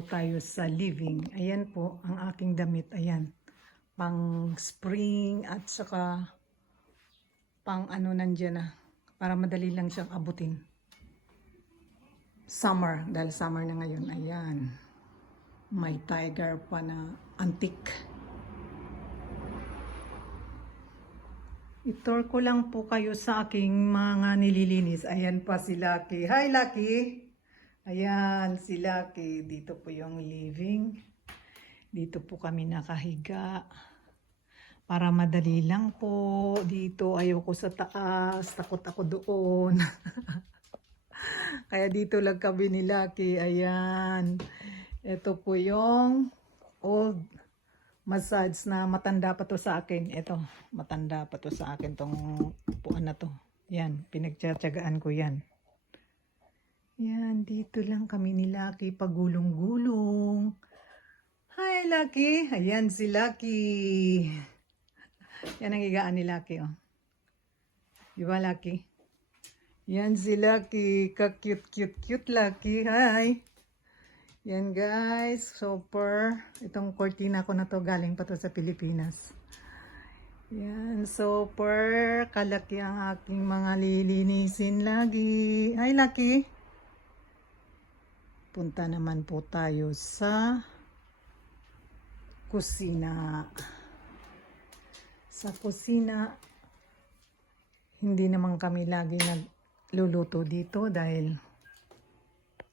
Tayo sa living. Ayan po ang aking damit. Ayan. Pang spring at saka pang ano nandyan na. Para madali lang siyang abutin. Summer. Dahil summer na ngayon. Ayan. May tiger pa na antique. Itur ko lang po kayo sa aking mga nililinis. Ayan pa si Lucky. Hi Lucky! Ayan, si Lucky. Dito po yung living. Dito po kami nakahiga. Para madali lang po. Dito ayoko sa taas. Takot ako doon. Kaya dito lang kami ni Lucky. Ayan. Ito po yung old massage na matanda pa to sa akin. Ito, matanda pa to sa akin. Tong puan na to. Yan, pinagtsatsagaan ko yan. Yan, dito lang kami ni Lucky pagulong-gulong. Hi, Lucky! Ayan si Lucky. Yan ang higaan ni Lucky, oh. Diba, Lucky? Yan si Lucky. Ka-cute-cute-cute, Lucky. Hi! Yan, guys. Super. Itong cortina ko na to, galing pa to sa Pilipinas. Yan, super. Kalaki ang aking mga lilinisin lagi. Hi, Lucky! Punta naman po tayo sa kusina. Sa kusina, hindi naman kami lagi nagluluto dito dahil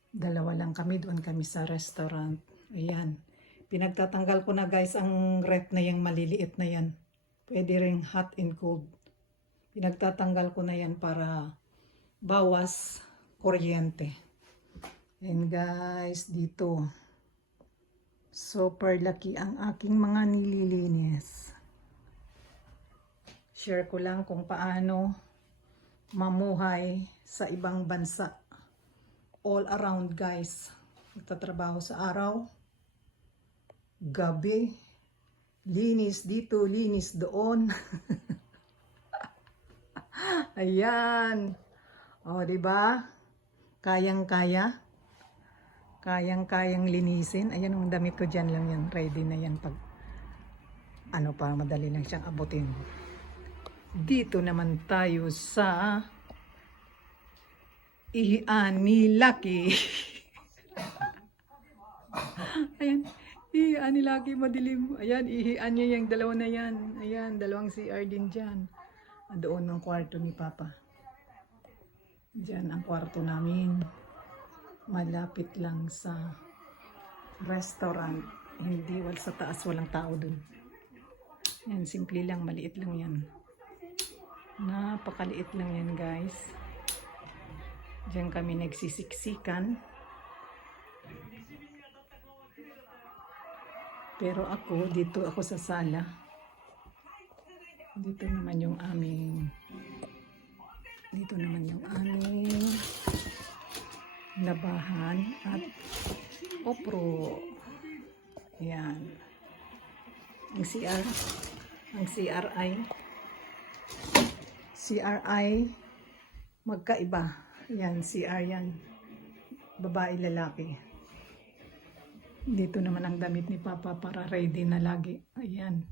dalawa lang kami, doon kami sa restaurant. Ayan. Pinagtatanggal ko na guys ang ref na yung maliliit na yan. Pwede ring hot and cold. Pinagtatanggal ko na yan para bawas kuryente. And guys, dito super laki ang aking mga nililinis. Share ko lang kung paano mamuhay sa ibang bansa. All around guys. Nagtatrabaho sa araw, gabi, linis dito, linis doon. Ayan. O, diba? Kayang-kaya. Kayang-kayang linisin. Ayan, ang damit ko dyan lang yan. Ready na yan pag ano pa, madali lang siyang abutin. Dito naman tayo sa ihian ni Lucky. Ayan, ihian ni Lucky madilim. Ayan, ihian niya yung dalawa na yan. Ayan, dalawang CR din dyan. Doon ang kwarto ni Papa. Dyan ang kwarto namin. Malapit lang sa restaurant. Hindi, sa taas walang tao dun. Yan, simple lang, maliit lang yan. Napakaliit lang yan guys. Diyan kami nagsisiksikan. Pero ako, dito ako sa sala. Dito naman yung aming labahan at opro. Yan. Ang CRI magkaiba. Yan, CR yan. Babae, lalaki. Dito naman ang damit ni Papa para ready na lagi. Ayan.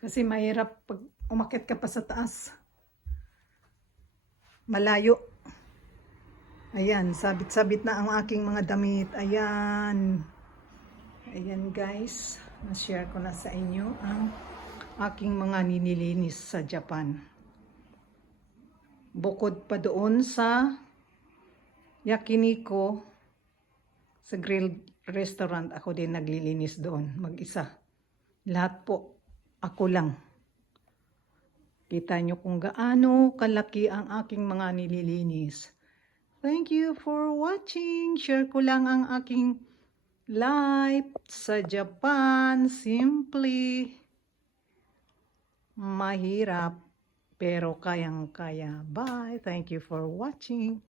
Kasi mahirap pag umakyat ka pa sa taas. Malayo. Ayan, sabit-sabit na ang aking mga damit. Ayan. Ayan guys. Na-share ko na sa inyo ang aking mga ninilinis sa Japan. Bukod pa doon sa Yakiniko, sa grill restaurant, ako din naglilinis doon, mag-isa. Lahat po, ako lang. Kita nyo kung gaano kalaki ang aking mga nililinis. Thank you for watching. Share ko lang ang aking life sa Japan. Simply mahirap pero kayang-kaya. Bye. Thank you for watching.